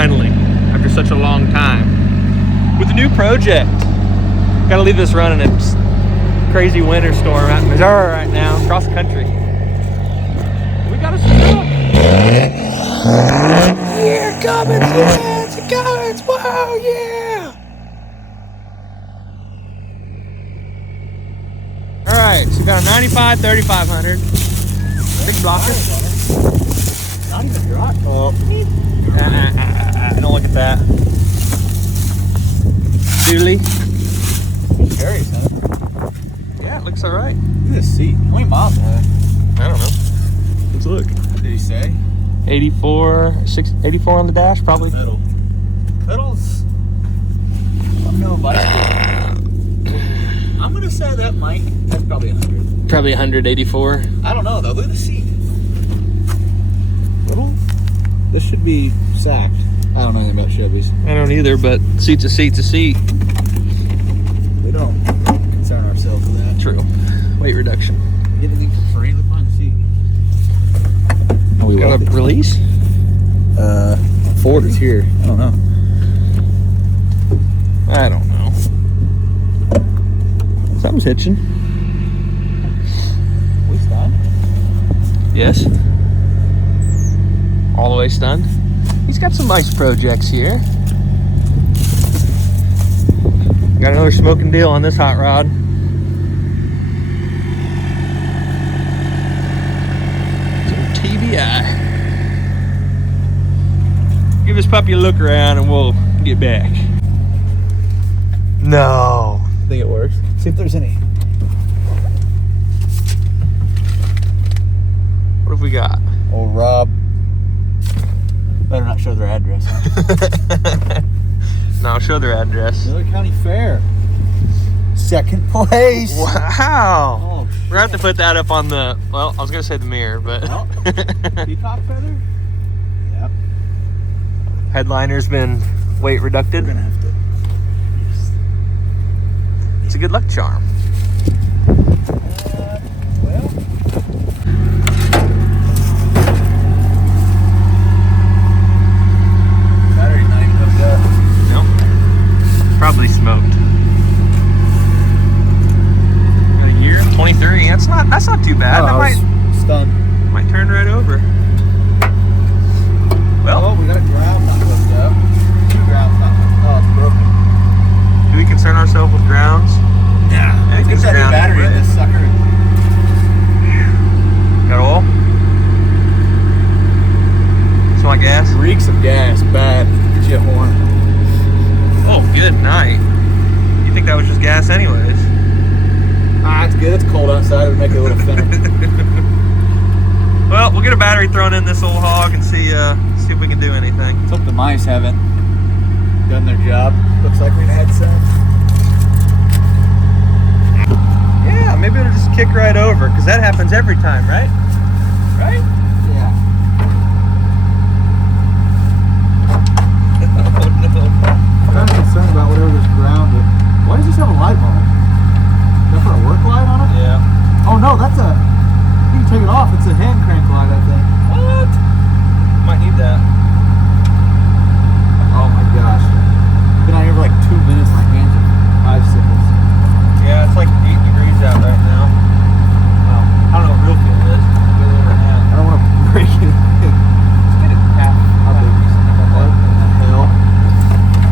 finally, after such a long time, with a new project. Gotta leave this running. It's crazy winter storm out in Missouri right now, across the country. We got us some stuff. Here it comes, yeah, it's a guns, wow, yeah. All right, so we got a 95 3500. Big blocker. Not even dry. Oh. Don't look at that. Dooley. Scary, son. Yeah, it looks all right. Look at this seat. How many miles away? I don't know. Let's look. What did he say? 84 on the dash, probably. Pedal. Pedals. I'm no bicycle. I'm gonna say that might. That's probably 100. Probably 184. I don't know though. Look at the seat. Little. This should be sacked. I don't know anything about Chevys. I don't either, but seat's a seat's a seat. We don't concern ourselves with that. True. Weight reduction. Get anything for free? Look behind the seat. Oh, we Got a release? Ford is here. I don't know. I don't know. Something's hitching. We stunned? Yes. All the way stunned. He's got some nice projects here. Got another smoking deal on this hot rod. Some TBI. Give this puppy a look around and we'll get back. No. I think it works. See if there's any. What have we got? Oh, Rob. Better not show their address. Huh? No, show their address. Miller County Fair. Second place. Wow. Oh, shit. We're going to have to put that up on the, well, I was going to say the mirror, but. Oh. Peacock feather? Yep. Headliner's been weight reduced. We're going to have to. It's a good luck charm. Well. Battery's not even hooked up. Nope. Probably smoked. A year? 23. That's not too bad. That might turn right over. Well, we got a ground not hooked up. Two grounds not hooked up. Oh, it's broken. do we concern ourselves with grounds? Nah. Let's get that new battery in this sucker. Got oil? Smell like gas? Reeks of gas, bad. Get you a horn. Oh, good night. You think that was just gas anyways? Ah, it's good. It's cold outside. It would make it a little thinner. Well, we'll get a battery thrown in this old hog and see if we can do anything. Let's hope the mice haven't done their job. Looks like we've had some. Yeah, maybe it'll just kick right over, because that happens every time, right? Right? Yeah. Oh, no. I'm kind of concerned about whatever this ground is. Why does this have a light on it? Is that for a work light on it? Yeah. Oh no, that's a... You can take it off. It's a hand crank light, I think. What? Might need that. Oh my gosh. I've been out here for like 2 minutes. My hands are icicles. Yeah, it's like 8 degrees out right now. Well, I don't know what real feel is. I don't want to break it. Let's get it half. How big is it? What the hell?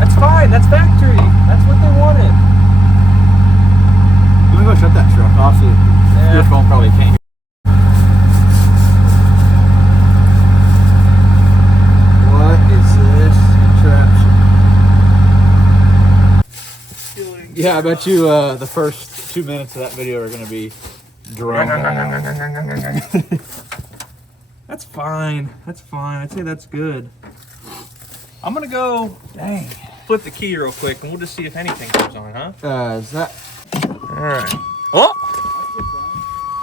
That's fine. That's factory. That's what they wanted. Let me go shut that truck off so your phone probably can't hear. What is this contraption? Yeah, I bet you the first 2 minutes of that video are going to be drone. That's fine. That's fine. I'd say that's good. I'm going to go flip the key real quick and we'll just see if anything goes on, huh? Is that... All right. Oh!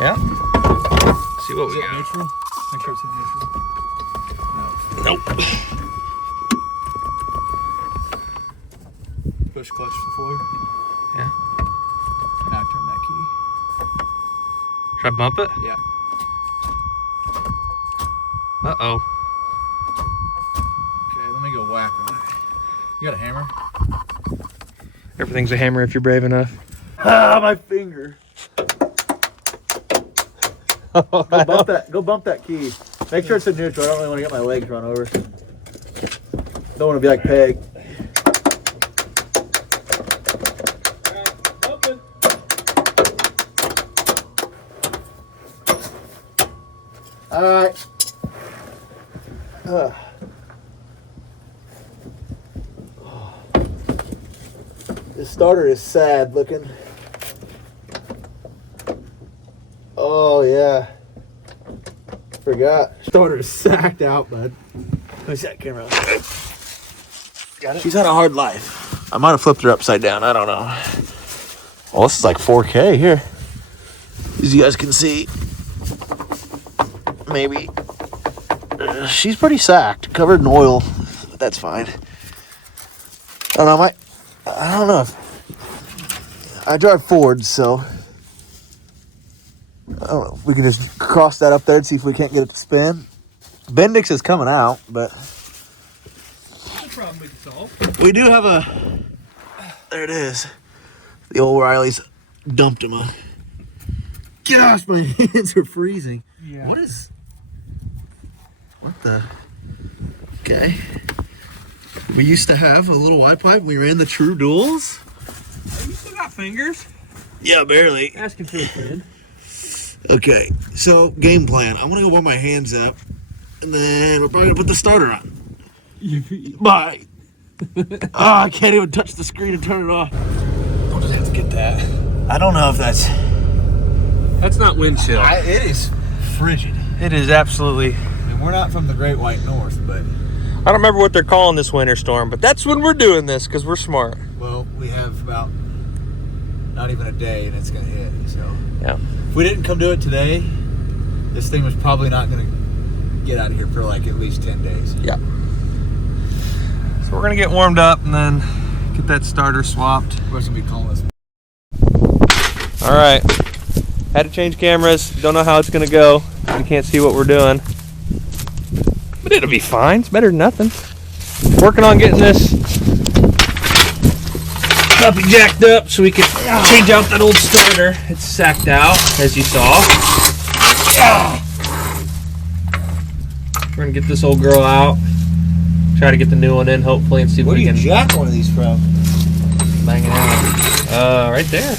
Yeah. See what we got. neutral? Make sure it's in neutral. Nope. Push clutch forward. Yeah. Now turn that key. Should I bump it? Yeah. Uh-oh. Okay, let me go go whack him. You got a hammer? Everything's a hammer if you're brave enough. Ah, my finger. Go bump that key. Make sure it's in neutral. I don't really want to get my legs run over. Don't want to be like Peg. All right. This starter is sad looking. Oh yeah. Forgot. Starter is sacked out, bud. Where's that camera? Got it? She's had a hard life. I might have flipped her upside down. I don't know. Well, this is like 4K here. As you guys can see. Maybe. She's pretty sacked. Covered in oil. But that's fine. I don't know. I drive Fords, so I don't know if we can just cross that up there and see if we can't get it to spin. Bendix is coming out, but No problem we can solve. we do have a. There it is. The old Riley's dumped him. Gosh, my hands are freezing. Yeah. What the? Okay. We used to have a little Y pipe. We ran the True Duels. You still got fingers? Yeah, barely. Asking for a friend. Okay, so game plan. I'm gonna go warm my hands up, and then we're probably gonna put the starter on. Bye. I can't even touch the screen and turn it off. I'll just have to get that. I don't know if that's. That's not wind chill. It is frigid. It is absolutely. I mean, we're not from the Great White North, but I don't remember what they're calling this winter storm, but that's when we're doing this because we're smart. well, we have about not even a day, and it's gonna hit. So Yeah. if we didn't come do it today, this thing was probably not gonna get out of here for like at least 10 days. Yeah. So we're gonna get warmed up and then get that starter swapped. What's gonna be calling us? All right. Had to change cameras. Don't know how it's gonna go. You can't see what we're doing, but it'll be fine. It's better than nothing. Working on getting this puppy jacked up so we can change out that old starter. It's sacked out, as you saw. We're gonna get this old girl out. Try to get the new one in, hopefully, and see if Where do we you can jack one of these from? bang it out. Right there.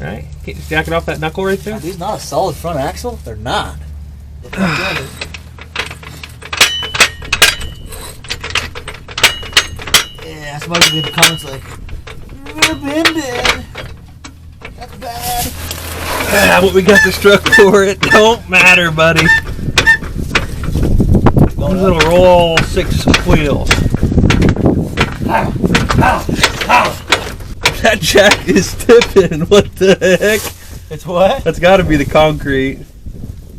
Right. Can't you jack it off that knuckle right there? Are these not a solid front axle? They're not. Yeah, somebody in the comments like, you're bending. That's bad. What we got this truck for, it don't matter, buddy. Those little roll 6 wheels. Ow, ow, ow. That jack is tipping. What the heck? It's what? That's got to be the concrete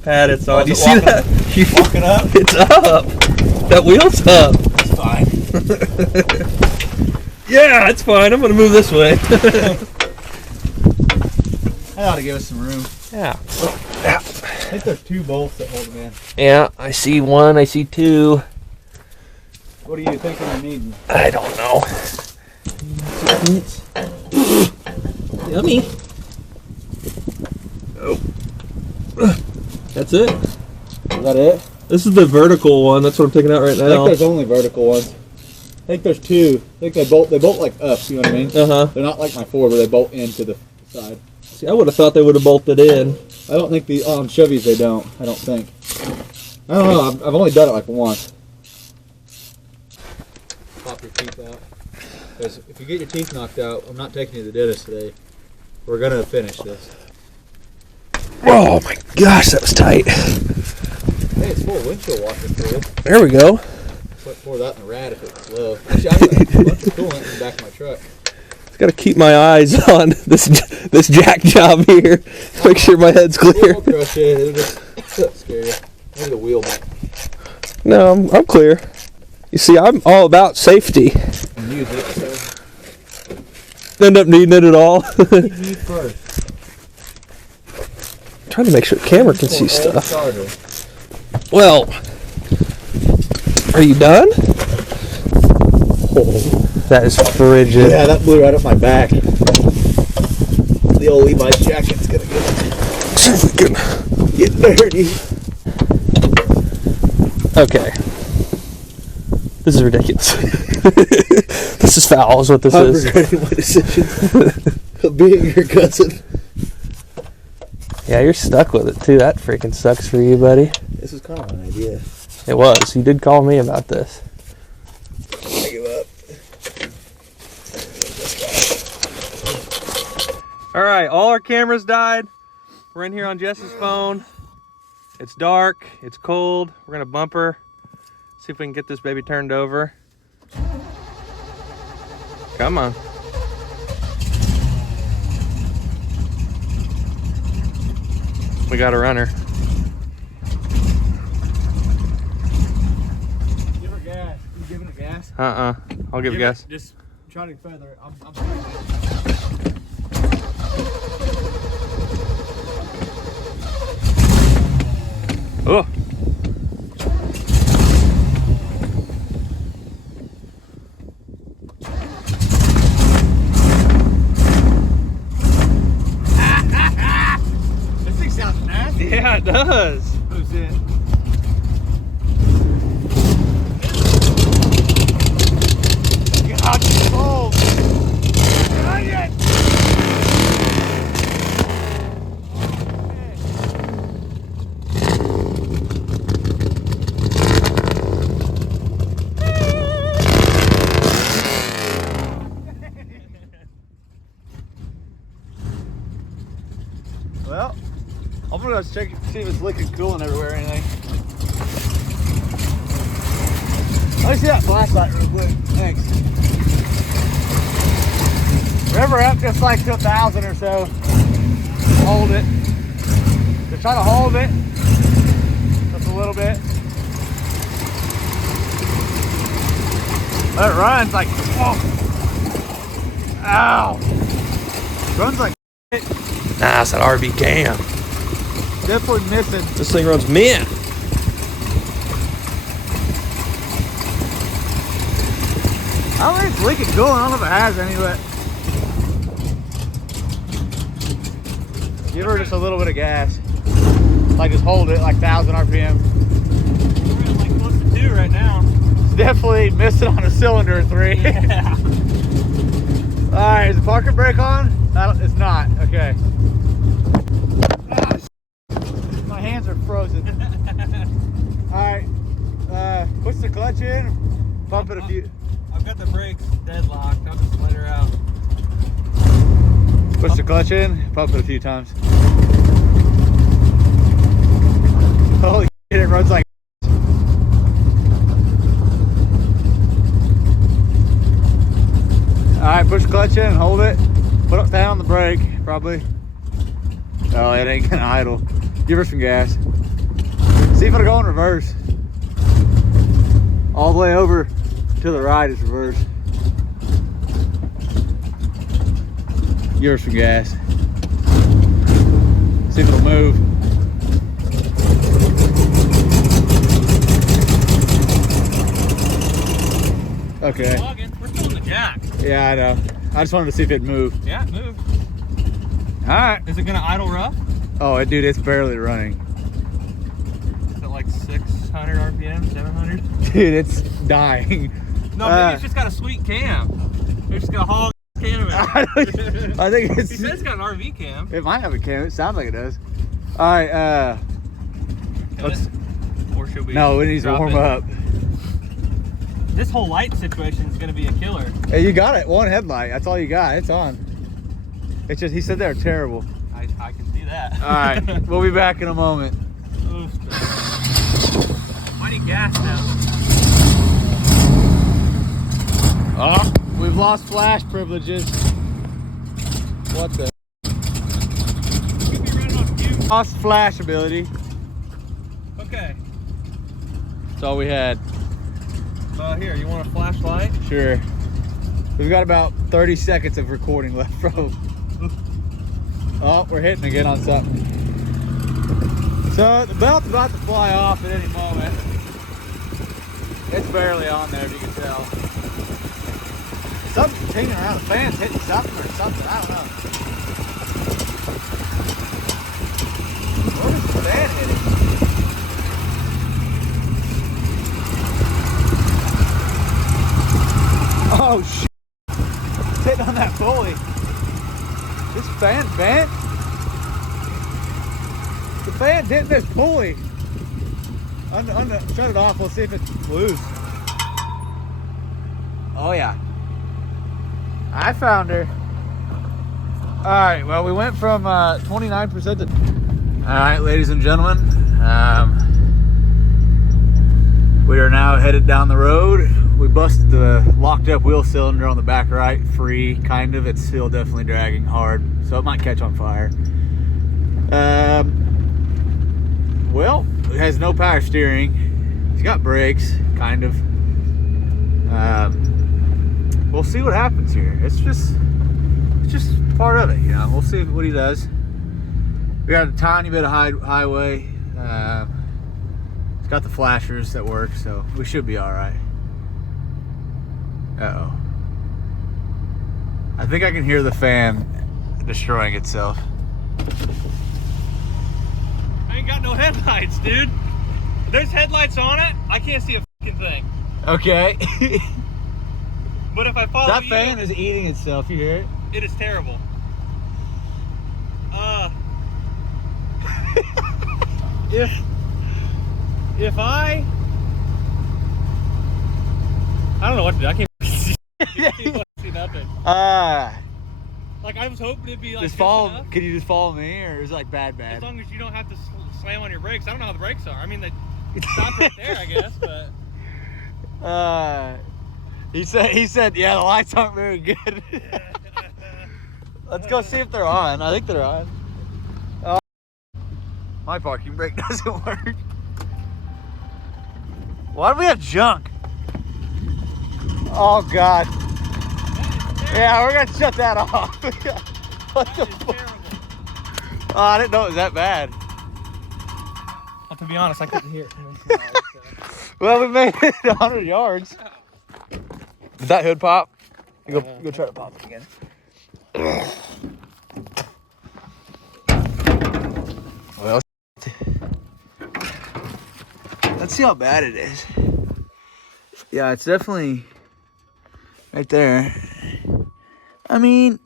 pad it's on. is You it see walking- that? You, Walking up? it's up. That wheel's up. It's fine. Yeah, it's fine. I'm gonna move this way. That ought to give us some room. Yeah. I think there's 2 bolts that hold them in. Yeah, I see 1. I see 2. What do you think we're needing? I don't know. Yummy. Oh. That's it. Is that it? This is the vertical one. That's what I'm taking out right I think now. there's only vertical ones. I think there's 2. I think they bolt like up, you know what I mean? Uh-huh. They're not like my Ford where they bolt into the side. See, I would have thought they would have bolted in. I don't think on Chevys they don't. I don't think. I don't know. I've only done it like once. Pop your teeth out. Because if you get your teeth knocked out, I'm not taking you to the dentist today. We're gonna finish this. Oh my gosh, that was tight. Hey, it's full of windshield washer fluid. There we go. Pour that in the rat if it's low. Actually, I got a bunch of coolant in the back of my truck. Got to keep my eyes on this jack job here. Make sure my head's clear. Don't crush it. It'll just scare you. Maybe the wheel might. No, I'm clear. You see, I'm all about safety. And use it. So. End up needing it at all. Need first. Trying to make sure the camera can see stuff. Starter. Well, are you done? That is frigid. Yeah, that blew right up my back. The old Levi's jacket's gonna get dirty. Okay. This is ridiculous. This is foul is what this is. I'm regretting my decision of being your cousin. Yeah, you're stuck with it too. That freaking sucks for you, buddy. This was kind of an idea. It was. You did call me about this. I give up. All right, all our cameras died. We're in here on Jess's phone. It's dark, it's cold. We're gonna bumper. See if we can get this baby turned over. Come on. We got a runner. Give her gas. You giving it gas? I'll give gas. Just try to feather it. I'm Oh. This thing sounds nasty. Yeah, it does. Who's it? God, it's cold. Not yet. Well, I'm gonna go check see if it's liquid cooling everywhere or anything. Let me see that flashlight real quick. Thanks. Remember up just like to 1,000 or so. Hold it. Just try to hold it. Just a little bit. Let it run. Like, whoa. Ow. Runs like Nah, it's that RV cam. definitely missing. This thing runs mint. I don't think it's leaking cooling. I don't know if it has any, but give her just a little bit of gas. Like just hold it like 1,000 RPM. We're at like close to 2 right now. It's definitely missing on a cylinder 3. Yeah. All right, is the parking brake on? It's not. Okay. Ah, my hands are frozen. All right, push the clutch in. Pump it a few. I've got the brakes deadlocked. I'll just let her out. Push the clutch in. Pump it a few times. Holy shit! It runs like. All right, push the clutch in and hold it. Put up down on the brake, probably. Oh, it ain't gonna idle. Give her some gas. See if it'll go in reverse. All the way over to the right is reverse. Give her some gas. See if it'll move. Okay. We're still in the jack. Yeah, I know. I just wanted to see if it'd move. Yeah, it moved. All right. Is it gonna idle rough? Oh, dude, it's barely running. Is it like 600 RPM, 700? Dude, it's dying. No, maybe it's just got a sweet cam. Maybe it's got a hog cam in it. I think it's. He said it's got an RV cam. It might have a cam. It sounds like it does. All right. Or should we? No, it needs to drop warm it? up. This whole light situation is gonna be a killer. Hey, you got it. One headlight. That's all you got. It's on. It's just he said they're terrible. I can see that. All right, we'll be back in a moment. Oof. I need gas now. Oh, we've lost flash privileges. What the? We'll be running on fumes. Lost flash ability. Okay. That's all we had. Here, you want a flashlight? Sure. We've got about 30 seconds of recording left, bro. Oh, we're hitting again on something. So the belt's about to fly off at any moment. It's barely on there, if you can tell. Something's hanging around. The fan's hitting something or something. I don't know. What is the fan hitting? Oh shit! It's hitting on that pulley. This fan bent. The fan's hitting this pulley. Shut it off. We'll see if it's loose. Oh yeah. I found her. All right, well, we went from 29% to... All right, ladies and gentlemen, we are now headed down the road. We busted the locked up wheel cylinder on the back right free, kind of. It's still definitely dragging hard, so it might catch on fire. Well, it has no power steering. It's got brakes, kind of. We'll see what happens here. It's just part of it, you know. We'll see what he does. We got a tiny bit of highway. It's got the flashers that work, so we should be all right. Uh-oh. I think I can hear the fan destroying itself. I ain't got no headlights, dude. If there's headlights on it, I can't see a fucking thing. Okay. But if I follow that fan is eating itself. You hear it? It is terrible. If I don't know what to do. I can't see nothing. Like I was hoping it'd be like just follow. Can you just follow me, or is it like bad? As long as you don't have to slam on your brakes. I don't know how the brakes are. I mean, they stop right there, I guess. But he said, yeah, the lights aren't very good. Let's go see if they're on. I think they're on. Oh, my parking brake doesn't work. Why do we have junk? Oh God. Yeah, we're gonna shut that off. What the fuck? Oh, I didn't know it was that bad. Well, to be honest, I couldn't hear it. Well, we made it 100 yards. Did that hood pop? You go try to pop it again. Well, let's see how bad it is. Yeah, it's definitely right there. I mean,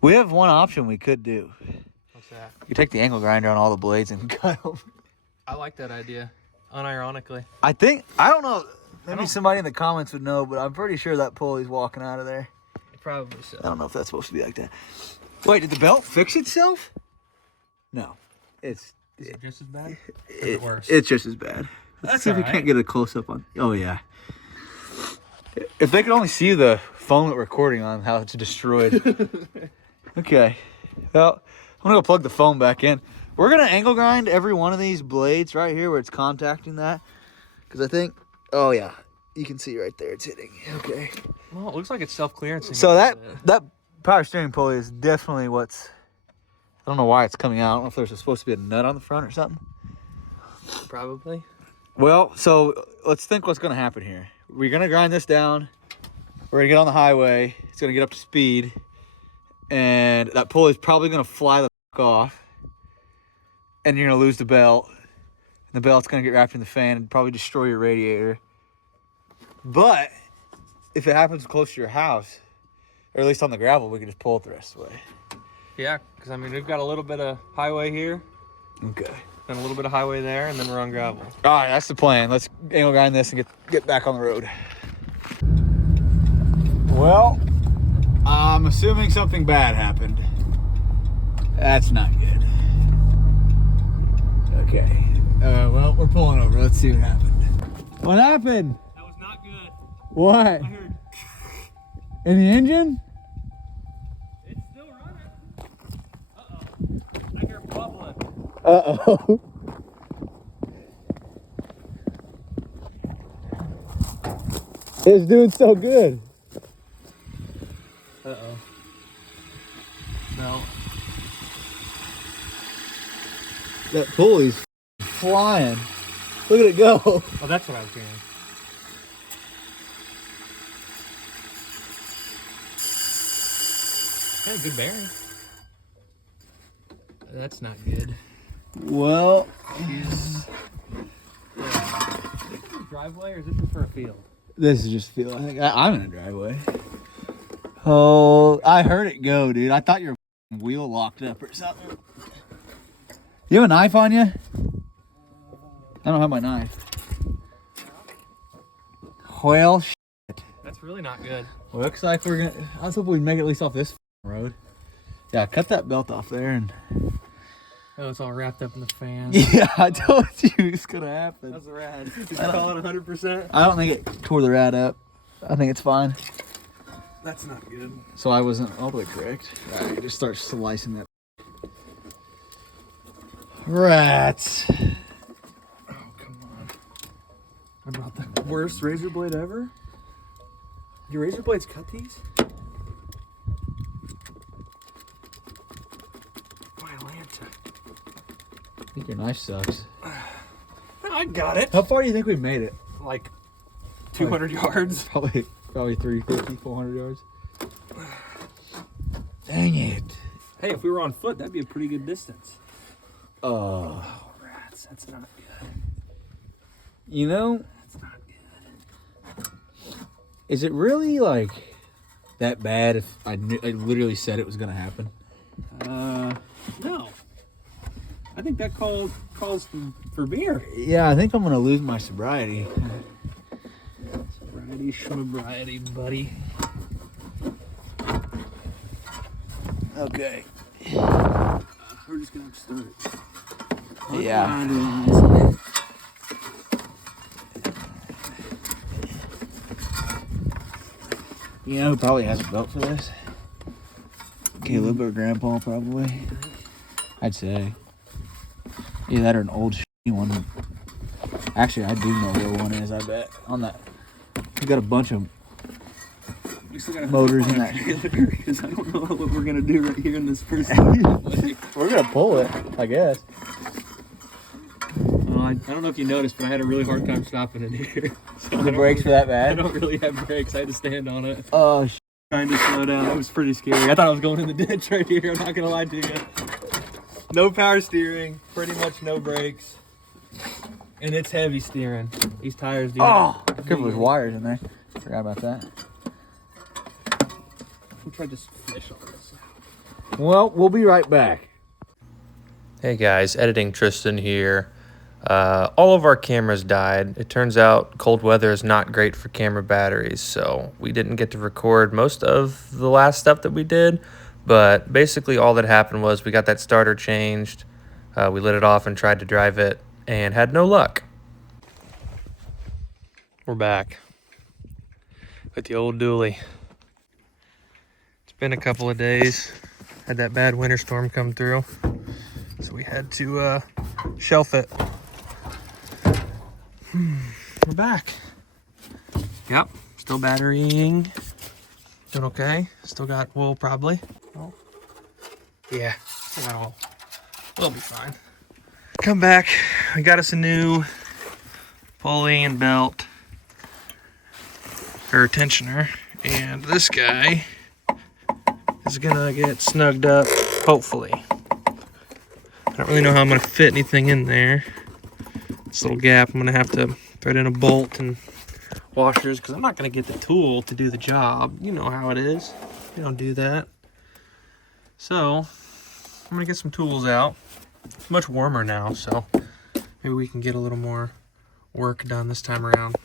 we have one option we could do. What's that? You take the angle grinder on all the blades and cut them. I like that idea, unironically. I don't know. Maybe somebody in the comments would know, but I'm pretty sure that pulley's walking out of there. Probably so. I don't know if that's supposed to be like that. Wait, did the belt fix itself? No. Is it just as bad? Or is it worse? It's just as bad. Let's see if we can't get a close-up on... Oh, yeah. If they could only see the phone that we're recording on, how it's destroyed. Okay. Well, I'm going to go plug the phone back in. We're going to angle grind every one of these blades right here where it's contacting that. Because I think... Oh, yeah. You can see right there it's hitting. Okay. Well, it looks like it's self-clearancing. So that power steering pulley is definitely what's... I don't know why it's coming out. I don't know if there's supposed to be a nut on the front or something. Probably. Well, so let's think what's going to happen here. We're going to grind this down. We're going to get on the highway. It's going to get up to speed. And that pulley is probably going to fly the fuck off. And you're going to lose the belt. And the belt's going to get wrapped in the fan and probably destroy your radiator. But if it happens close to your house, or at least on the gravel, we can just pull it the rest of the way. Yeah, because I mean, we've got a little bit of highway here. Okay. And a little bit of highway there, and then we're on gravel. All right, that's the plan. Let's angle grind this and get back on the road. Well, I'm assuming something bad happened. That's not good. Okay. Well, we're pulling over. Let's see what happened. What happened? That was not good. What? I heard... In the engine? It's still running. Uh-oh. I hear bubbling. Uh-oh. It's doing so good. Uh-oh. No. That pulley's flying. Look at it go. Oh, that's what I was hearing. Yeah, good bearing. That's not good. Well, Driveway, or is this just for a field? this is just feel. I think I'm in a driveway. Oh, I heard it go, dude. I thought your wheel locked up or something. You have a knife on you? I don't have my knife. Well, That's really not good. looks like we're gonna. I was hoping we'd make it at least off this road. Yeah, cut that belt off there and. Oh, it's all wrapped up in the fan. Yeah, I told you it's gonna happen. That's rad. Did you call it 100%? I don't think it tore the rad up. I think it's fine. That's not good. So I wasn't all the way correct. All right, just start slicing that. Rats. Oh, come on. I brought the worst razor blade ever. Your razor blades cut these? Atlanta. I think your knife sucks. I got it. How far do you think we made it? Like 200 yards. Probably 350, 400 yards. Dang it. Hey, if we were on foot, that'd be a pretty good distance. Oh, Rats, that's not good. you know, That's not good. is it really like that bad if I literally said it was gonna happen? No. I think that calls for beer. Yeah, I think I'm gonna lose my sobriety. Sobriety, buddy. Okay. We're just gonna have to start it. Yeah. You know who probably has a belt for this? Caleb or Grandpa, probably. I'd say. Either that or an old shitty one. Actually, I do know where one is, I bet. On that. We got a bunch of motors in that. Because I don't know what we're gonna do right here in this first. We're gonna pull it, I guess. Well, I don't know if you noticed, but I had a really hard time stopping it here. So The brakes were that I bad? don't really have brakes. I had to stand on it. Oh, Trying to slow down. It was pretty scary. I thought I was going in the ditch right here. I'm not gonna lie to you. No power steering. Pretty much no brakes. And it's heavy steering. These tires do. Oh, careful, there's wires in there. Forgot about that. We'll try to finish all this. Well, we'll be right back. Hey guys, editing Tristan here. All of our cameras died. It turns out cold weather is not great for camera batteries, so we didn't get to record most of the last stuff that we did, but basically all that happened was we got that starter changed, we lit it off and tried to drive it, and had no luck. We're back with the old dually. It's been a couple of days. Had that bad winter storm come through, so we had to shelf it. We're back. Yep, still batterying. Doing okay. Still got wool probably. Oh, yeah, still got wool. We'll be fine. Come back. I got us a new pulley and belt, or tensioner, and this guy is gonna get snugged up, hopefully. I don't really know how I'm gonna fit anything in there. This little gap, I'm gonna have to thread in a bolt and washers because I'm not gonna get the tool to do the job. You know how it is. You don't do that. So I'm gonna get some tools out. It's much warmer now, so maybe we can get a little more work done this time around.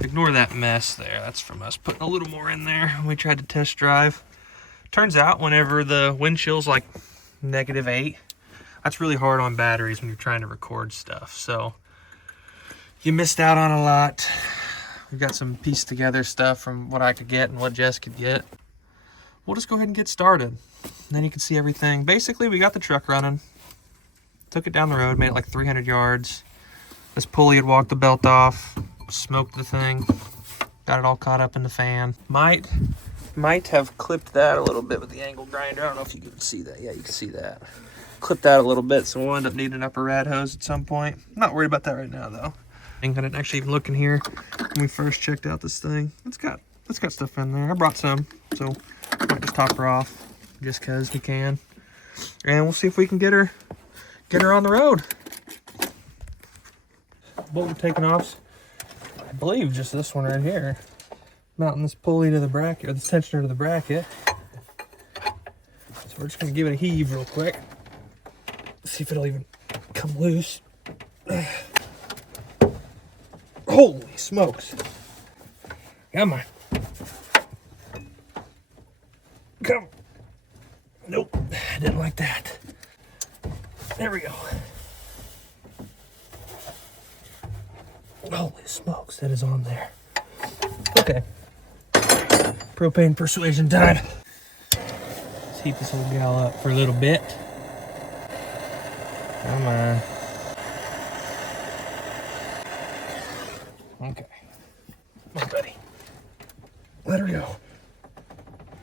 Ignore that mess there. That's from us putting a little more in there when we tried to test drive. Turns out whenever the wind chill's like -8, that's really hard on batteries when you're trying to record stuff. So you missed out on a lot. We've got some pieced together stuff from what I could get and what Jess could get. We'll just go ahead and get started. Then you can see everything. Basically, we got the truck running. Took it down the road, made it like 300 yards. This pulley had walked the belt off, smoked the thing, got it all caught up in the fan. Might have clipped that a little bit with the angle grinder. I don't know if you can see that. Yeah, you can see that. Clipped that a little bit, so we'll end up needing an upper rad hose at some point. I'm not worried about that right now, though. I didn't actually even look in here when we first checked out this thing. It's got stuff in there. I brought some, so I might just top her off. just because we can. And we'll see if we can get her on the road. Bolt we're taking off, I believe just this one right here. Mounting this pulley to the bracket, or this tensioner to the bracket. So we're just gonna give it a heave real quick. See if it'll even come loose. Holy smokes. Come on. Come. Nope, I didn't like that. There we go. Holy smokes, that is on there. Okay. Propane persuasion time. Let's heat this little gal up for a little bit. Come on. Okay. Come on, buddy. Let her go.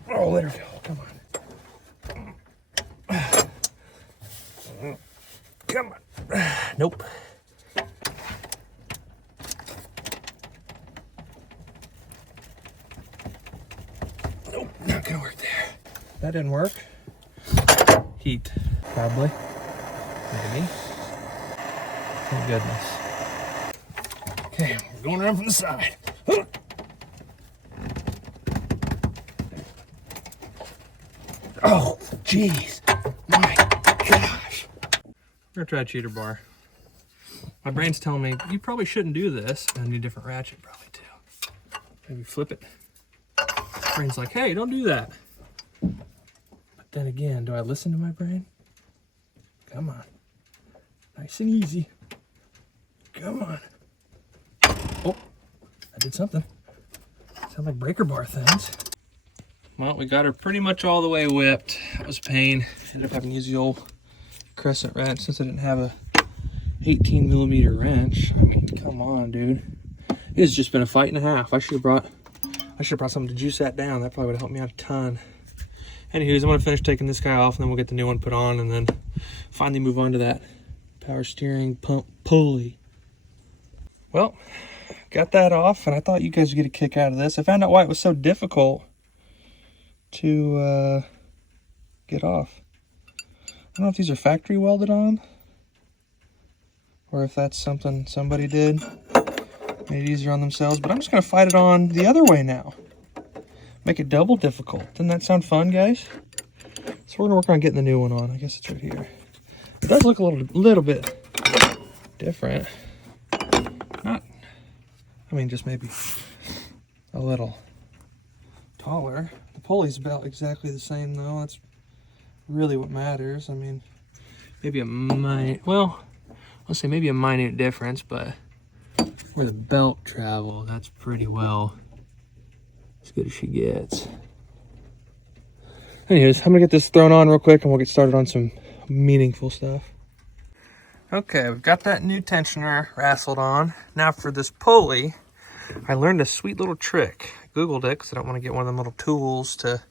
Oh, let her go. Come on. Come on. Nope. Nope, not gonna work there. That didn't work. Heat, probably. Maybe. Thank goodness. Okay, we're going around from the side. Oh, jeez. My gosh. I'm gonna try a cheater bar. My brain's telling me, you probably shouldn't do this. I need a different ratchet probably too. Maybe flip it. Brain's like, hey, don't do that. But then again, do I listen to my brain? Come on. Nice and easy. Come on. Oh, I did something. Sound like breaker bar things. Well, we got her pretty much all the way whipped. That was a pain. Ended up having to use the old crescent wrench since I didn't have a 18 millimeter wrench. I mean, come on, dude. It has just been a fight and a half. I should have brought something to juice that down. That probably would have helped me out a ton. Anyways, I'm gonna finish taking this guy off and then we'll get the new one put on and then finally move on to that power steering pump pulley. Well, got that off and I thought you guys would get a kick out of this. I found out why it was so difficult to get off. I don't know if these are factory welded on or if that's something somebody did, made it easier on themselves, but I'm just gonna fight it on the other way now. Make it double difficult. Doesn't that sound fun, guys? So we're gonna work on getting the new one on. I guess it's right here. It does look a little bit different. Not, I mean, just maybe a little taller. The pulley's about exactly the same though. That's really what matters. I mean, maybe a let's say maybe a minute difference, but where the belt traveled, that's pretty well as good as she gets. Anyways, I'm gonna get this thrown on real quick and we'll get started on some meaningful stuff. Okay, we've got that new tensioner wrestled on. Now for this pulley, I learned a sweet little trick. I Googled it because I don't want to get one of them little tools to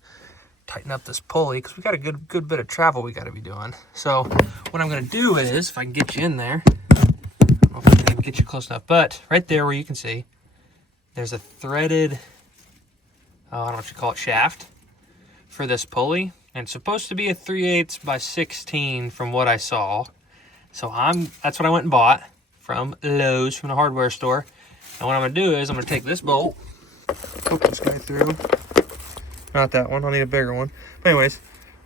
tighten up this pulley because we got a good bit of travel we got to be doing. So what I'm going to do is, if I can get you in there, I don't know if I can get you close enough, but right there where you can see, there's a threaded, I don't know what you call it, shaft for this pulley. And it's supposed to be a 3/8 by 16 from what I saw. So that's what I went and bought from Lowe's, from the hardware store. And what I'm gonna do is I'm gonna take this bolt, poke this guy through. Not that one, I'll need a bigger one. But anyways,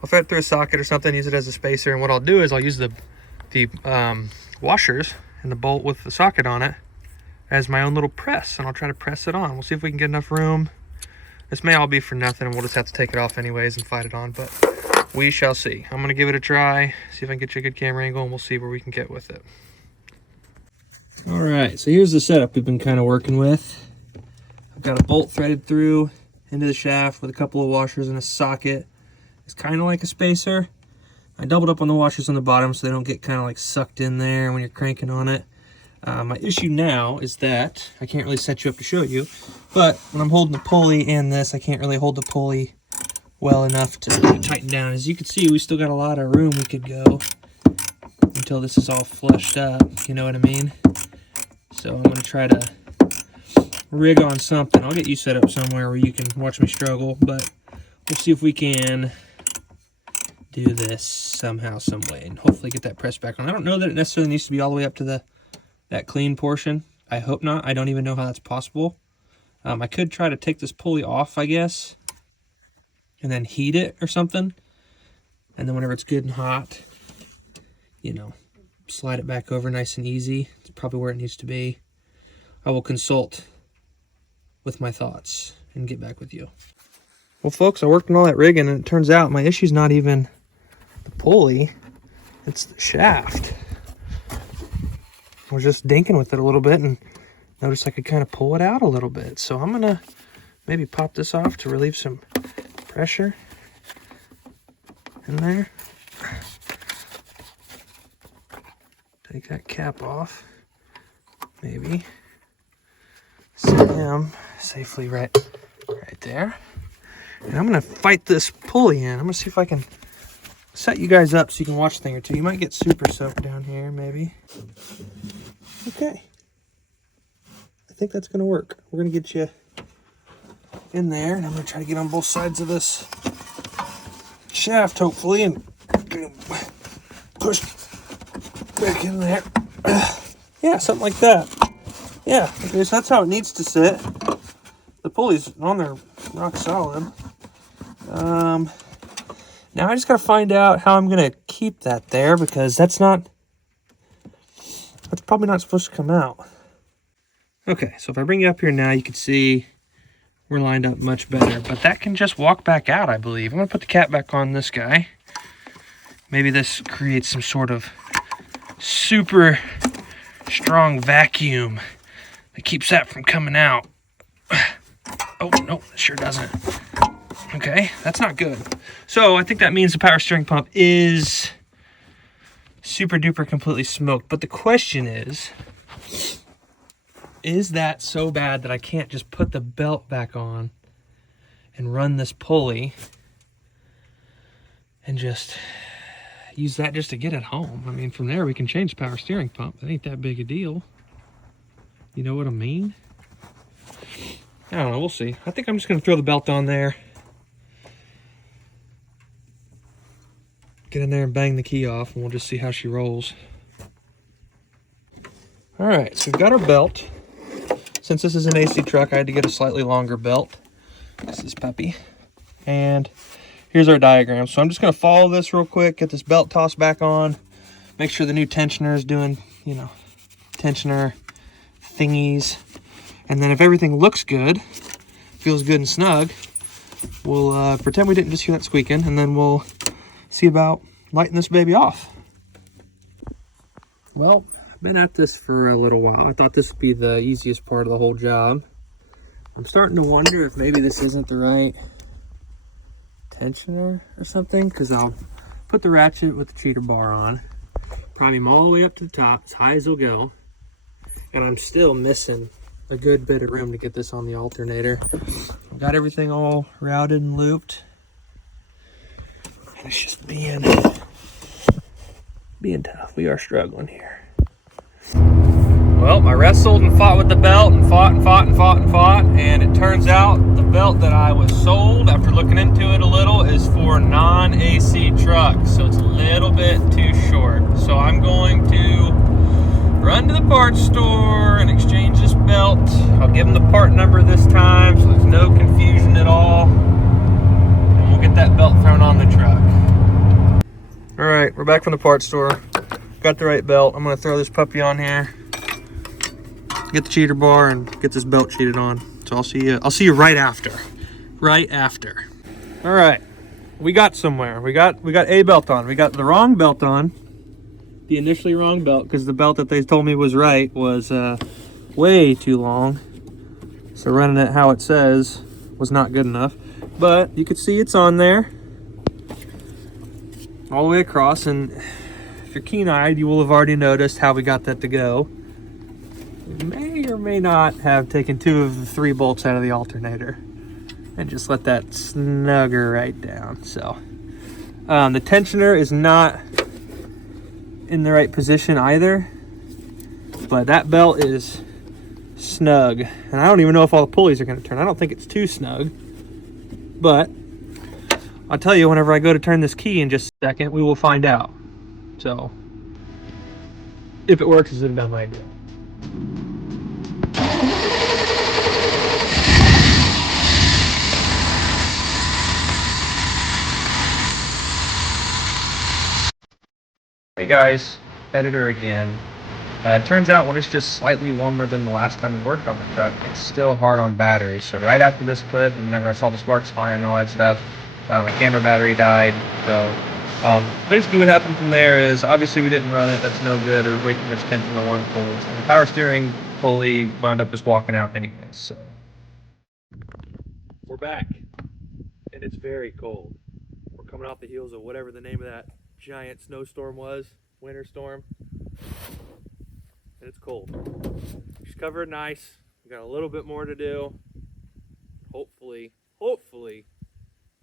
I'll thread it through a socket or something, use it as a spacer. And what I'll do is I'll use the washers and the bolt with the socket on it as my own little press. And I'll try to press it on. We'll see if we can get enough room. This may all be for nothing and we'll just have to take it off anyways and fight it on, but we shall see. I'm gonna give it a try, see if I can get you a good camera angle, and we'll see where we can get with it. All right, so here's the setup we've been kind of working with. I've got a bolt threaded through into the shaft with a couple of washers and a socket. It's kind of like a spacer. I doubled up on the washers on the bottom so they don't get kind of like sucked in there when you're cranking on it. My issue now is that I can't really set you up to show you, but when I'm holding the pulley and this, I can't really hold the pulley well enough to tighten down. As you can see, we still got a lot of room we could go until this is all flushed up, you know what I mean? So I'm gonna try to rig on something. I'll get you set up somewhere where you can watch me struggle, but we'll see if we can do this somehow, some way, and hopefully get that press back on. I don't know that it necessarily needs to be all the way up to that clean portion. I hope not. I don't even know how that's possible. I could try to take this pulley off, I guess, and then heat it or something. And then whenever it's good and hot, you know, slide it back over nice and easy. It's probably where it needs to be. I will consult with my thoughts and get back with you. Well, folks, I worked on all that rigging, and it turns out my issue's not even the pulley, it's the shaft. I was just dinking with it a little bit and noticed I could kind of pull it out a little bit. So I'm gonna maybe pop this off to relieve some pressure in there. Take that cap off, maybe set him safely right there. And I'm gonna fight this pulley in. I'm gonna see if I can set you guys up so you can watch a thing or two. You might get super soaked down here, maybe. Okay. I think that's gonna work. We're gonna get you in there, and I'm gonna try to get on both sides of this shaft, hopefully, and push back in there. Yeah, something like that. Yeah, okay, so that's how it needs to sit. The pulley's on there rock solid. Now I just gotta find out how I'm gonna keep that there, because that's probably not supposed to come out. Okay, so if I bring you up here now, you can see we're lined up much better, but that can just walk back out, I believe. I'm gonna put the cap back on this guy. Maybe this creates some sort of super strong vacuum that keeps that from coming out. Oh, no, it sure doesn't. Okay, that's not good. So I think that means the power steering pump is super duper completely smoked. But the question is that so bad that I can't just put the belt back on and run this pulley and just use that just to get it home? I mean, from there we can change the power steering pump. That ain't that big a deal. You know what I mean? I don't know, we'll see. I think I'm just gonna throw the belt on there, get in there and bang the key off, and we'll just see how she rolls. All right, so we've got our belt. Since this is an AC truck, I had to get a slightly longer belt. This is puppy. And here's our diagram. So I'm just gonna follow this real quick, get this belt tossed back on, make sure the new tensioner is doing, you know, tensioner thingies. And then if everything looks good, feels good and snug, we'll pretend we didn't just hear that squeaking, and then we'll see about lighting this baby off. Well, I've been at this for a little while. I thought this would be the easiest part of the whole job. I'm starting to wonder if maybe this isn't the right tensioner or something, because I'll put the ratchet with the cheater bar on, prime him all the way up to the top, as high as it'll go, and I'm still missing a good bit of room to get this on the alternator. I've got everything all routed and looped. And it's just being tough. We are struggling here. Well, I wrestled and fought with the belt and fought, and it turns out the belt that I was sold after looking into it a little is for non-AC trucks, so it's a little bit too short. So I'm going to run to the parts store and exchange this belt. I'll give them the part number this time so there's no confusion at all, and we'll get that belt thrown on the truck. All right, we're back from the parts store. Got the right belt. I'm gonna throw this puppy on here, get the cheater bar, and get this belt cheated on. So I'll see you right after. All right, we got somewhere. We got a belt on. We got the wrong belt on. The initially wrong belt, because the belt that they told me was right was way too long. So running it how it says was not good enough. But you could see it's on there all the way across, and if you're keen-eyed, you will have already noticed how we got that to go. We may or may not have taken 2 of the 3 bolts out of the alternator and just let that snugger right down. So the tensioner is not in the right position either, but that belt is snug, and I don't even know if all the pulleys are going to turn. I don't think it's too snug, but I'll tell you whenever I go to turn this key in just a second, we will find out. So, if it works, it's a dumb idea. Hey guys, editor again. It turns out when it's just slightly warmer than the last time we worked on the truck, it's still hard on batteries. So right after this clip, and whenever I saw the sparks flying and all that stuff, my camera battery died. So basically what happened from there is, obviously we didn't run it, that's no good, or way too much tension on one pulley. And the power steering pulley wound up just walking out anyways, so. We're back, and it's very cold. We're coming off the heels of whatever the name of that giant snowstorm was, winter storm. And it's cold. She's covered in ice. We got a little bit more to do. Hopefully,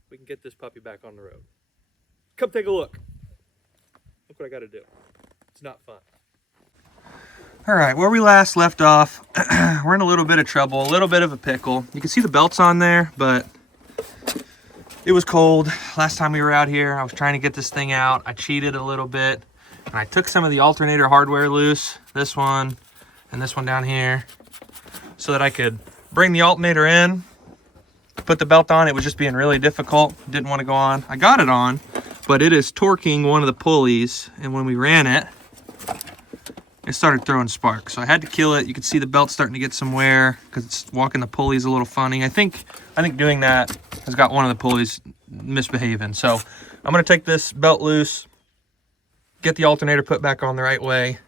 we can get this puppy back on the road. Come take a look. Look what I got to do. It's not fun. All right, where we last left off, we're in a little bit of trouble, a little bit of a pickle. You can see the belts on there, but it was cold. Last time we were out here, I was trying to get this thing out. I cheated a little bit. And I took some of the alternator hardware loose, this one and this one down here, so that I could bring the alternator in, put the belt on. It was just being really difficult. Didn't want to go on. I got it on, but it is torquing one of the pulleys. And when we ran it, it started throwing sparks. So I had to kill it. You can see the belt starting to get some wear because it's walking the pulleys a little funny. I think doing that has got one of the pulleys misbehaving. So I'm going to take this belt loose, get the alternator put back on the right way,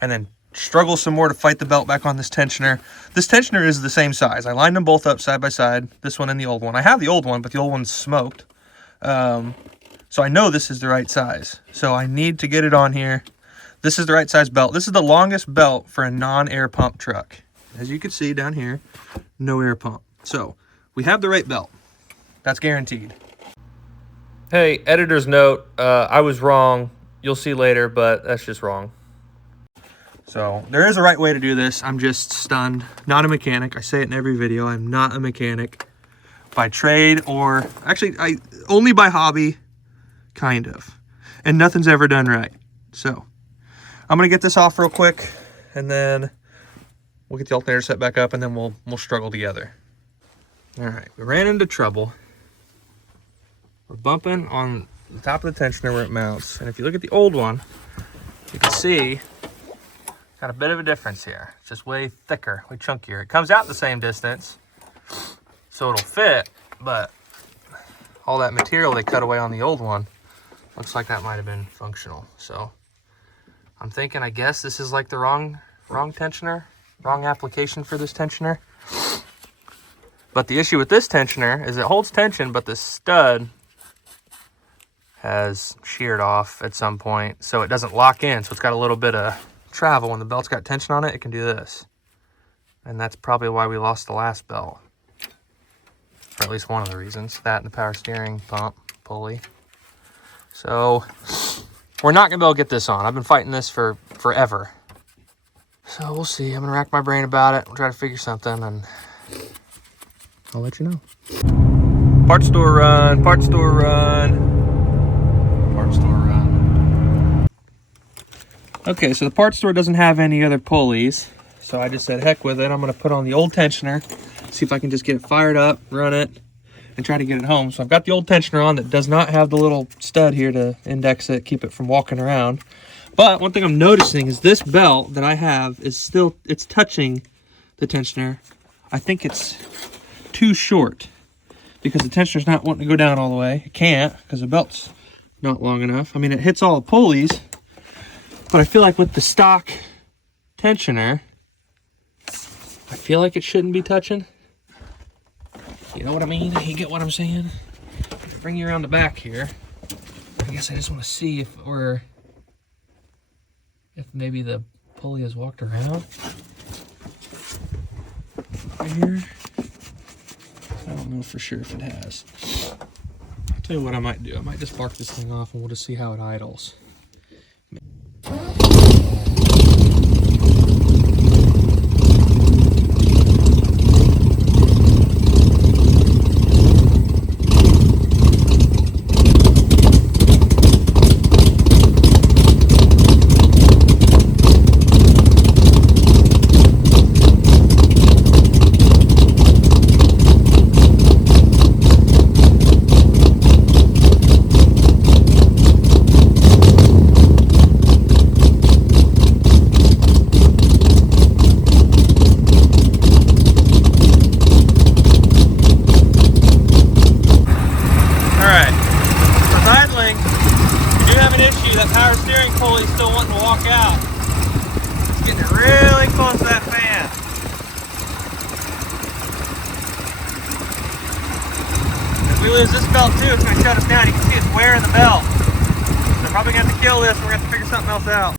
and then struggle some more to fight the belt back on this tensioner. This tensioner is the same size. I lined them both up side by side, this one and the old one. I have the old one, but the old one's smoked. So I know this is the right size. So I need to get it on here. This is the right size belt. This is the longest belt for a non-air pump truck. As you can see down here, no air pump. So we have the right belt. That's guaranteed. Hey, editor's note, I was wrong. You'll see later, but that's just wrong. So there is a right way to do this. I'm just stunned. Not a mechanic. I say it in every video. I'm not a mechanic by trade, or actually I only by hobby, kind of. And nothing's ever done right. So I'm gonna get this off real quick, and then we'll get the alternator set back up, and then we'll struggle together. All right, we ran into trouble. We're bumping on the top of the tensioner where it mounts, and if you look at the old one, you can see got a bit of a difference here. It's just way thicker, way chunkier. It comes out the same distance, so it'll fit, but all that material they cut away on the old one looks like that might have been functional. So I'm thinking, I guess this is like the wrong tensioner, wrong application for this tensioner. But the issue with this tensioner is it holds tension, but the stud has sheared off at some point, so it doesn't lock in. So it's got a little bit of travel. When the belt's got tension on it, it can do this. And that's probably why we lost the last belt. For at least one of the reasons. That and the power steering pump pulley. So we're not gonna be able to get this on. I've been fighting this for forever. So we'll see. I'm gonna rack my brain about it. We'll try to figure something, and I'll let you know. Parts store run, parts store run. Parts store run. Okay, so the parts store doesn't have any other pulleys, so I just said heck with it. I'm gonna put on the old tensioner, see if I can just get it fired up, run it, and try to get it home. So I've got the old tensioner on that does not have the little stud here to index it, keep it from walking around. But one thing I'm noticing is this belt that I have is still, it's touching the tensioner. I think it's too short because the tensioner's not wanting to go down all the way. It can't because the belt's not long enough. I mean, it hits all the pulleys, but I feel like with the stock tensioner, I feel like it shouldn't be touching. You know what I mean? You get what I'm saying? Bring you around the back here. I guess I just want to see if maybe the pulley has walked around right here. I don't know for sure if it has. I'll tell you what I might do. I might just bark this thing off and we'll just see how it idles. If we lose this belt too, it's gonna shut us down. You can see it's wearing the belt. So I'm probably gonna have to kill this. We're gonna have to figure something else out.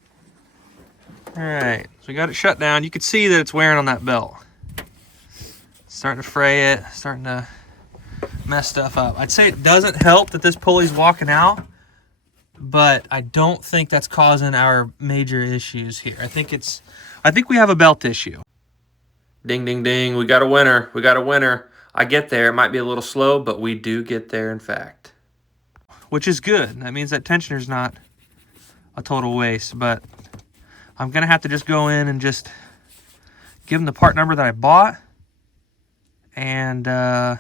All right, so we got it shut down. You can see that it's wearing on that belt. It's starting to fray it, starting to mess stuff up. I'd say it doesn't help that this pulley's walking out, but I don't think that's causing our major issues here. I think we have a belt issue. Ding, ding, ding. We got a winner. We got a winner. I get there. It might be a little slow, but we do get there, in fact. Which is good. That means that tensioner's not a total waste, but I'm going to have to just go in and just give them the part number that I bought and try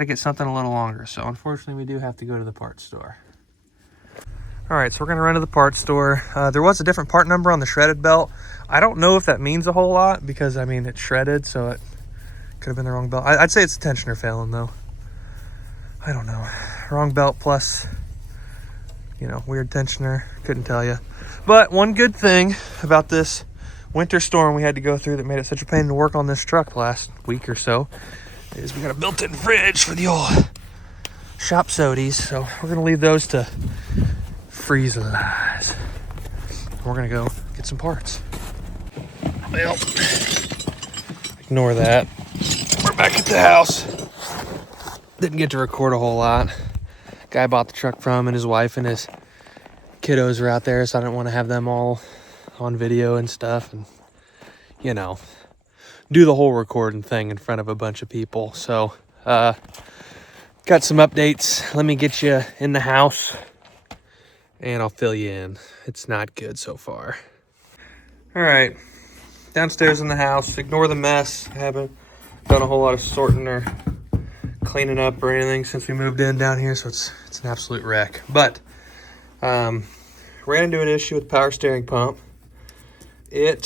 to get something a little longer. So unfortunately, we do have to go to the parts store. All right, so we're gonna run to the parts store. There was a different part number on the shredded belt. I don't know if that means a whole lot because, I mean, it's shredded, so it could have been the wrong belt. I'd say it's the tensioner failing, though. I don't know. Wrong belt plus, you know, weird tensioner. Couldn't tell you. But one good thing about this winter storm we had to go through that made it such a pain to work on this truck last week or so is we got a built-in fridge for the old shop sodies. So we're gonna leave those to freeze-alize. We're gonna go get some parts. Well, ignore that. We're back at the house. Didn't get to record a whole lot. Guy I bought the truck from and his wife and his kiddos were out there, so I didn't want to have them all on video and stuff, and you know, do the whole recording thing in front of a bunch of people. So got some updates. Let me get you in the house and I'll fill you in. It's not good so far. All right, downstairs in the house. Ignore the mess. I haven't done a whole lot of sorting or cleaning up or anything since we moved in down here, so it's an absolute wreck. But ran into an issue with the power steering pump. You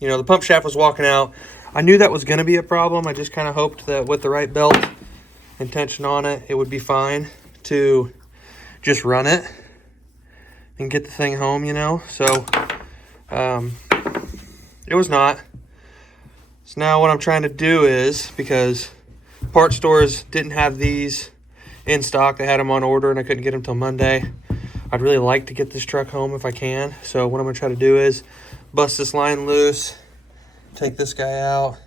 know, the pump shaft was walking out. I knew that was going to be a problem. I just kind of hoped that with the right belt and tension on it, it would be fine to just run it and get the thing home, you know. So it was not. So now what I'm trying to do is, because part stores didn't have these in stock, they had them on order and I couldn't get them till Monday. I'd really like to get this truck home if I can. So what I'm gonna try to do is bust this line loose, take this guy out,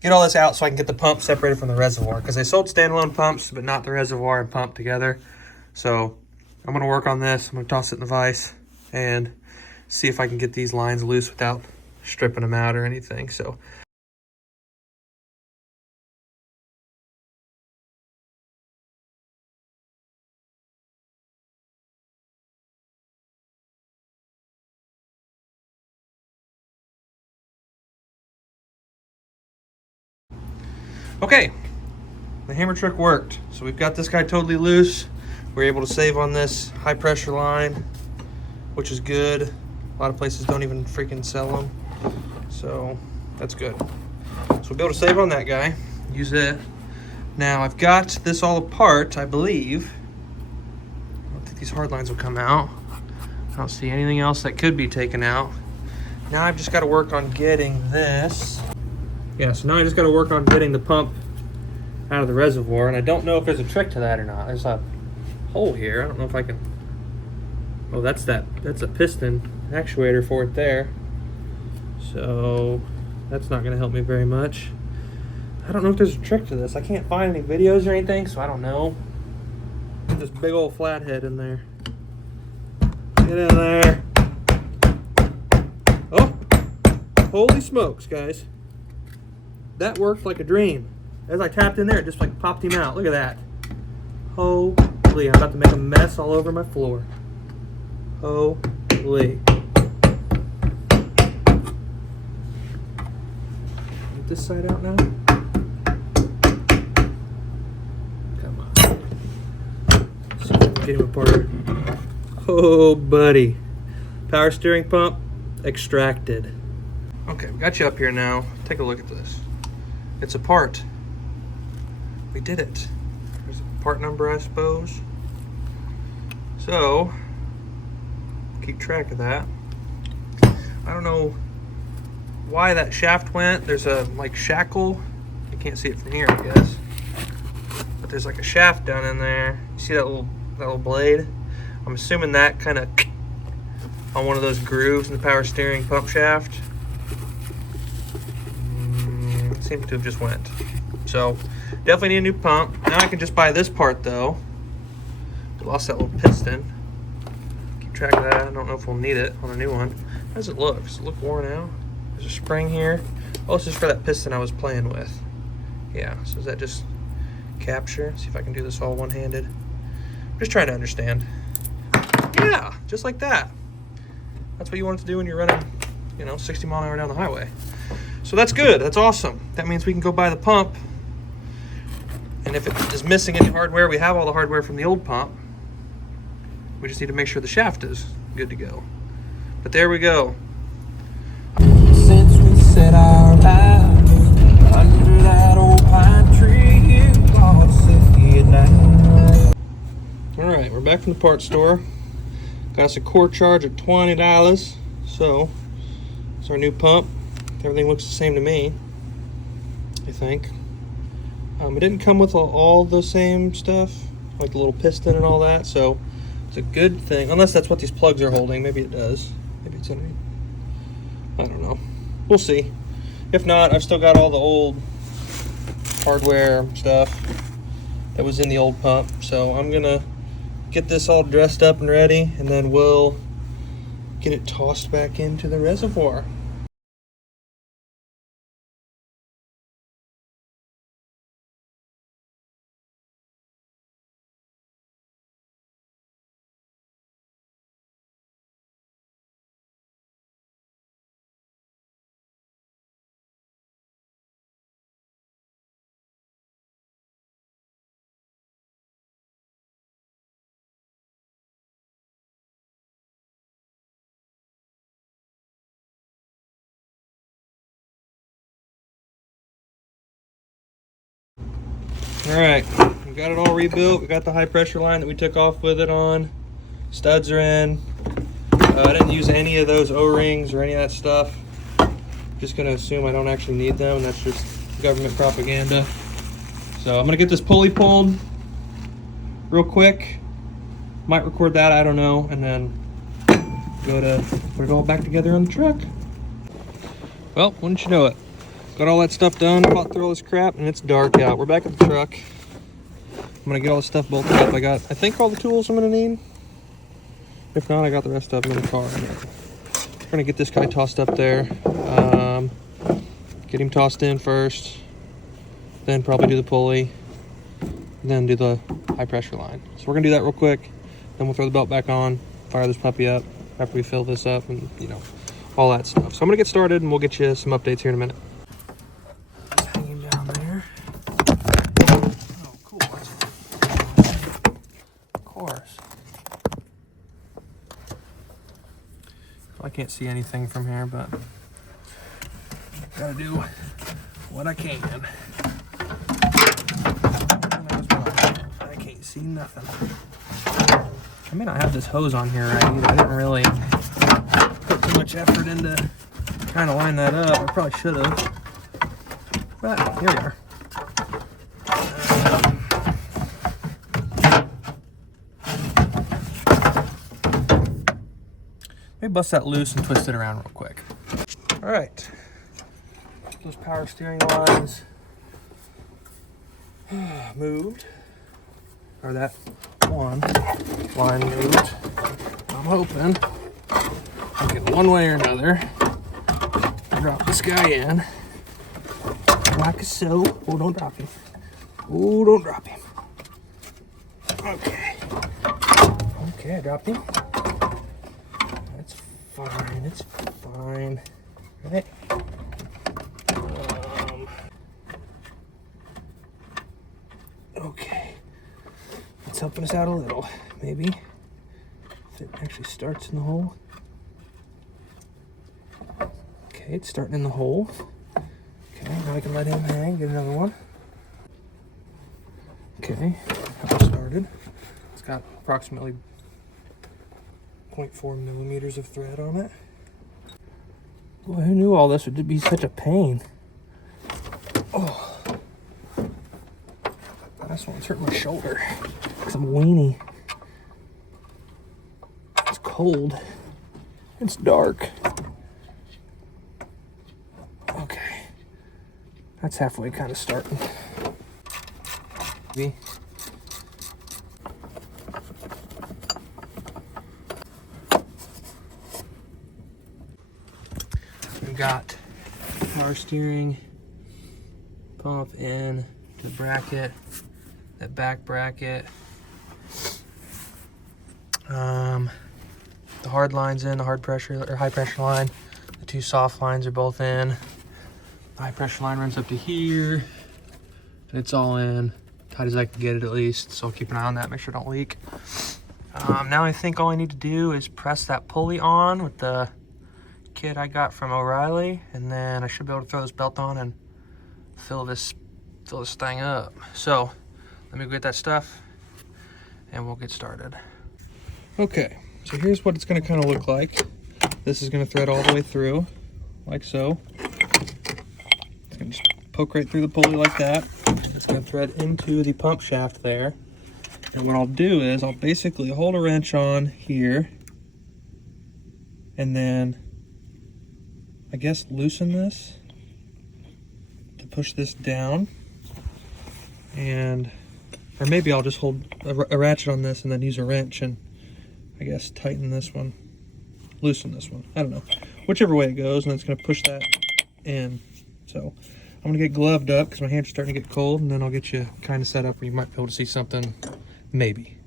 get all this out so I can get the pump separated from the reservoir, because they sold standalone pumps but not the reservoir and pump together. So I'm gonna work on this. I'm gonna toss it in the vise and see if I can get these lines loose without stripping them out or anything. So okay, the hammer trick worked. So we've got this guy totally loose. We're able to save on this high pressure line, which is good. A lot of places don't even freaking sell them. So that's good. So we'll be able to save on that guy, use it. Now I've got this all apart, I believe. I don't think these hard lines will come out. I don't see anything else that could be taken out. Now I've just got to work on getting this. Yeah, so now I just got to work on getting the pump out of the reservoir, and I don't know if there's a trick to that or not. There's a hole here. I don't know if I can. Oh, that's a piston actuator for it there. So that's not going to help me very much. I don't know if there's a trick to this. I can't find any videos or anything, so I don't know. Get this big old flathead in there. Get in there. Oh, holy smokes, guys. That worked like a dream. As I tapped in there, it just like popped him out. Look at that. Holy, I'm about to make a mess all over my floor. Holy. Get this side out now. Come on. So get him apart. Oh, buddy. Power steering pump extracted. Okay, we got you up here now. Take a look at this. It's a part. We did it. There's a part number, I suppose. So, keep track of that. I don't know why that shaft went. There's a like shackle. You can't see it from here, I guess. But there's like a shaft down in there. You see that little blade? I'm assuming that kind of on one of those grooves in the power steering pump shaft. Seems to have just went. So definitely need a new pump. Now I can just buy this part though. Lost that little piston. Keep track of that. I don't know if we'll need it on a new one. How does it look? Does it look worn out? There's a spring here. Oh, it's just for that piston I was playing with. Yeah, so does that just capture? See if I can do this all one-handed. I'm just trying to understand. Yeah, just like that. That's what you want it to do when you're running, 60 mile an hour down the highway. So that's good. That's awesome. That means we can go buy the pump. And if it is missing any hardware, we have all the hardware from the old pump. We just need to make sure the shaft is good to go. But there we go. Since we set our lives under that old pine tree, you called City at night. All right, we're back from the parts store. Got us a core charge at $20. So it's our new pump. Everything looks the same to me, I think. It didn't come with all the same stuff, like the little piston and all that, so it's a good thing. Unless that's what these plugs are holding. Maybe it does. Maybe it's underneath. I don't know. We'll see. If not, I've still got all the old hardware stuff that was in the old pump. So I'm going to get this all dressed up and ready, and then we'll get it tossed back into the reservoir. All right, we got it all rebuilt. We got the high pressure line that we took off with it on. Studs are in. I didn't use any of those O-rings or any of that stuff. Just gonna assume I don't actually need them, and that's just government propaganda. So I'm gonna get this pulley pulled real quick. Might record that, I don't know, and then go to put it all back together on the truck. Well, wouldn't you know it? Got all that stuff done, fought through all this crap, and it's dark out. We're back at the truck. I'm gonna get all this stuff bolted up. I think all the tools I'm gonna need. If not, I got the rest of them in the car. We're gonna get this guy tossed up there. Get him tossed in first, then probably do the pulley, then do the high pressure line. So we're gonna do that real quick, then we'll throw the belt back on, fire this puppy up after we fill this up, and all that stuff. So I'm gonna get started, and we'll get you some updates here in a minute. Hanging down there. Oh, cool. Of course. I can't see anything from here, but gotta do what I can. I can't see nothing. I may not have this hose on here right either. I didn't really put too much effort into trying to line that up. I probably should have. But here we are. Let me bust that loose and twist it around real quick. All right. Those power steering lines moved. Or that one line moved. I'm hoping I get one way or another. Drop this guy in. Like so. Oh, don't drop him. Oh, don't drop him. Okay. Okay, I dropped him. That's fine. It's fine. Right? Okay. It's helping us out a little. Maybe. If it actually starts in the hole. Okay, it's starting in the hole. Okay, now I can let him hang, get another one. Okay, that one started. It's got approximately 0.4 millimeters of thread on it. Boy, who knew all this would be such a pain? Oh, that's This one's hurting my shoulder because I'm a weenie. It's cold. It's dark. Okay. That's halfway kind of starting. Maybe. We've got power steering, pump in to the bracket, that back bracket. The hard line's in, the hard pressure or high pressure line. The two soft lines are both in. The high pressure line runs up to here. And it's all in, tight as I can get it at least. So I'll keep an eye on that, make sure it don't leak. Now I think all I need to do is press that pulley on with the kit I got from O'Reilly, and then I should be able to throw this belt on and fill this thing up. So let me go get that stuff and we'll get started. Okay, so here's what it's going to kind of look like. This is going to thread all the way through, like so. It's going to just poke right through the pulley like that. It's going to thread into the pump shaft there. And what I'll do is I'll basically hold a wrench on here and then I guess loosen this to push this down, and or maybe I'll just hold a ratchet on this and then use a wrench and I guess tighten this one, loosen this one. I don't know, whichever way it goes, and it's going to push that in. So I'm going to get gloved up because my hands are starting to get cold, and then I'll get you kind of set up where you might be able to see something, maybe.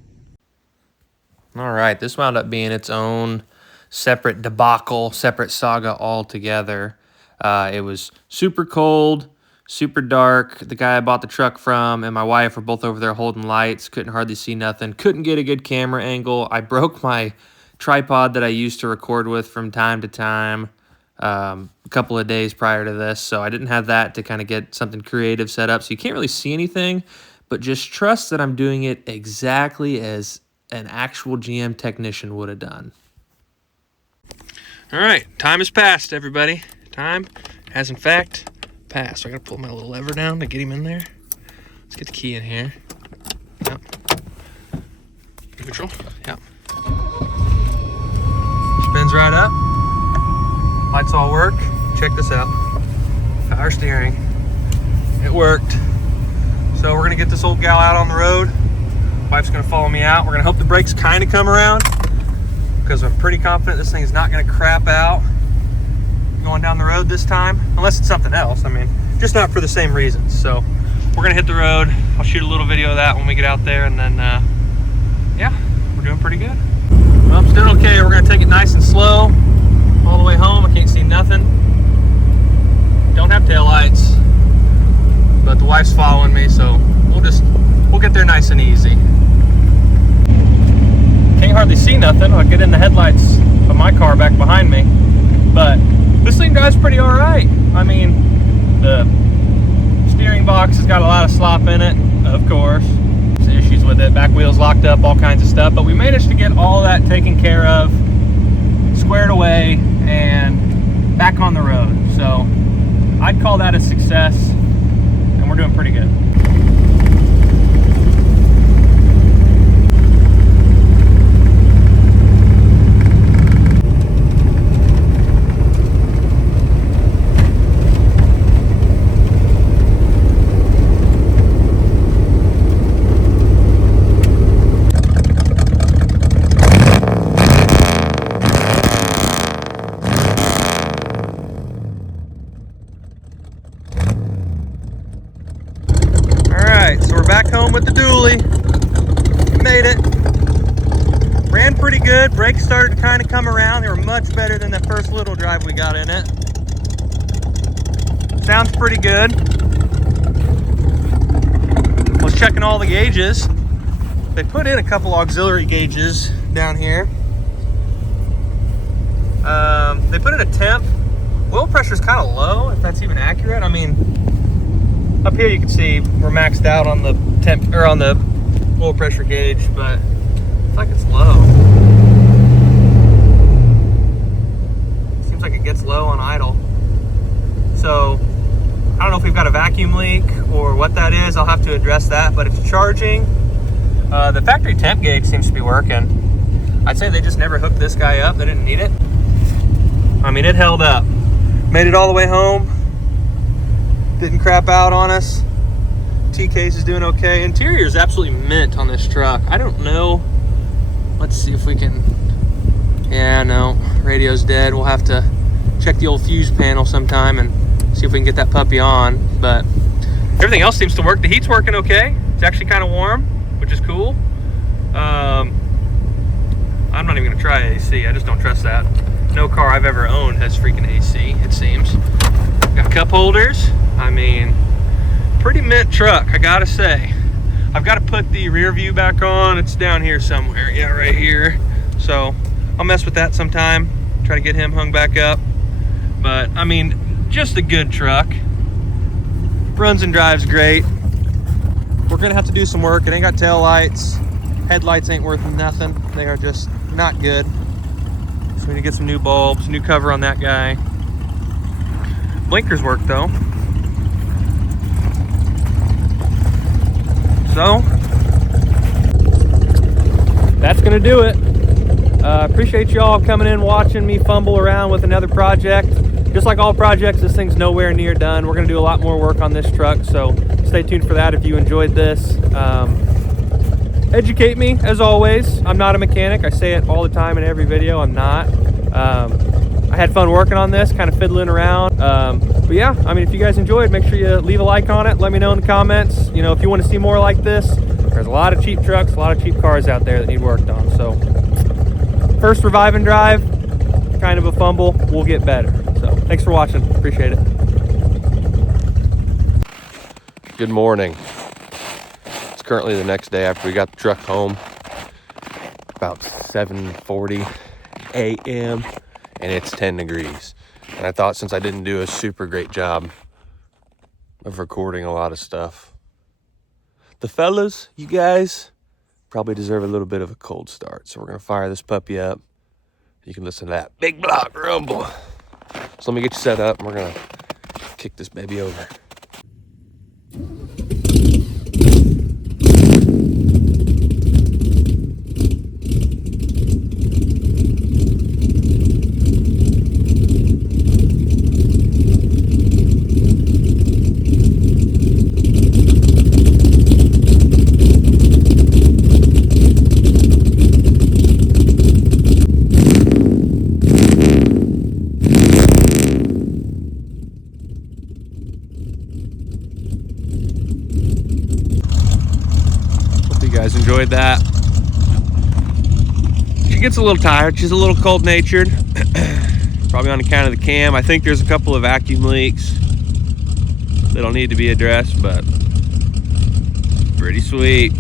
All right, this wound up being its own separate debacle, separate saga altogether. It was super cold, super dark. The guy I bought the truck from and my wife were both over there holding lights, couldn't hardly see nothing, couldn't get a good camera angle. I broke my tripod that I used to record with from time to time a couple of days prior to this, so I didn't have that to kind of get something creative set up, so you can't really see anything, but just trust that I'm doing it exactly as an actual GM technician would have done. All right, time has passed, everybody. Time has in fact passed. So I gotta pull my little lever down to get him in there. Let's get the key in here. Yep. Neutral. Yep. Spins right up. Lights all work. Check this out. Power steering. It worked. So we're gonna get this old gal out on the road. Wife's gonna follow me out. We're gonna hope the brakes kind of come around, because I'm pretty confident this thing is not going to crap out going down the road this time, unless it's something else. I mean, just not for the same reasons. So we're going to hit the road. I'll shoot a little video of that when we get out there, and then yeah, we're doing pretty good. Well, I'm still okay. We're going to take it nice and slow all the way home. I can't see nothing. Don't have taillights, but the wife's following me, so we'll get there nice and easy. Can't hardly see nothing. I'll get in the headlights of my car back behind me, but this thing drives pretty all right. I mean, the steering box has got a lot of slop in it, of course. There's issues with it, back wheels locked up, all kinds of stuff, but we managed to get all that taken care of, squared away, and back on the road. So I'd call that a success, and we're doing pretty good. Back home with the dually. Made it. Ran pretty good. Brakes started to kind of come around. They were much better than the first little drive we got in it. Sounds pretty good. Was checking all the gauges. They put in a couple auxiliary gauges down here. They put in a temp. Oil pressure's kind of low, if that's even accurate. I mean, up here you can see we're maxed out on the temp or on the oil pressure gauge, but it's like it's low. Seems like it gets low on idle. So I don't know if we've got a vacuum leak or what that is. I'll have to address that, but it's charging. The factory temp gauge seems to be working. I'd say they just never hooked this guy up. They didn't need it. I mean, it held up. Made it all the way home. Didn't crap out on us. T-case is doing okay. Interior is absolutely mint on this truck. I don't know. Let's see if we can... Yeah, no, radio's dead. We'll have to check the old fuse panel sometime and see if we can get that puppy on. But everything else seems to work. The heat's working okay. It's actually kind of warm, which is cool. I'm not even gonna try AC. I just don't trust that. No car I've ever owned has freaking AC, it seems. Got cup holders. I mean, pretty mint truck, I gotta say. I've got to put the rear view back on. It's down here somewhere. Yeah, right here. So I'll mess with that sometime. Try to get him hung back up. But I mean, just a good truck. Runs and drives great. We're gonna have to do some work. It ain't got tail lights. Headlights ain't worth nothing. They are just not good. So we need to get some new bulbs, new cover on that guy. Blinkers work though. So that's gonna do it. Appreciate y'all coming in, watching me fumble around with another project. Just like all projects, this thing's nowhere near done. We're gonna do a lot more work on this truck, so stay tuned for that if you enjoyed this. Educate me, as always. I'm not a mechanic. I say it all the time in every video. I'm not. I had fun working on this, kind of fiddling around. But yeah, I mean, if you guys enjoyed, make sure you leave a like on it. Let me know in the comments. You know, if you want to see more like this, there's a lot of cheap trucks, a lot of cheap cars out there that need worked on. So first revive and drive, kind of a fumble. We'll get better. So thanks for watching. Appreciate it. Good morning. It's currently the next day after we got the truck home. About 7:40 a.m. and it's 10 degrees. And I thought since I didn't do a super great job of recording a lot of stuff, the fellas, you guys, probably deserve a little bit of a cold start. So we're gonna fire this puppy up. You can listen to that big block rumble. So let me get you set up and we're gonna kick this baby over. Guys enjoyed that. She gets a little tired. She's a little cold-natured. Probably on account of the cam. I think there's a couple of vacuum leaks that'll need to be addressed, but pretty sweet.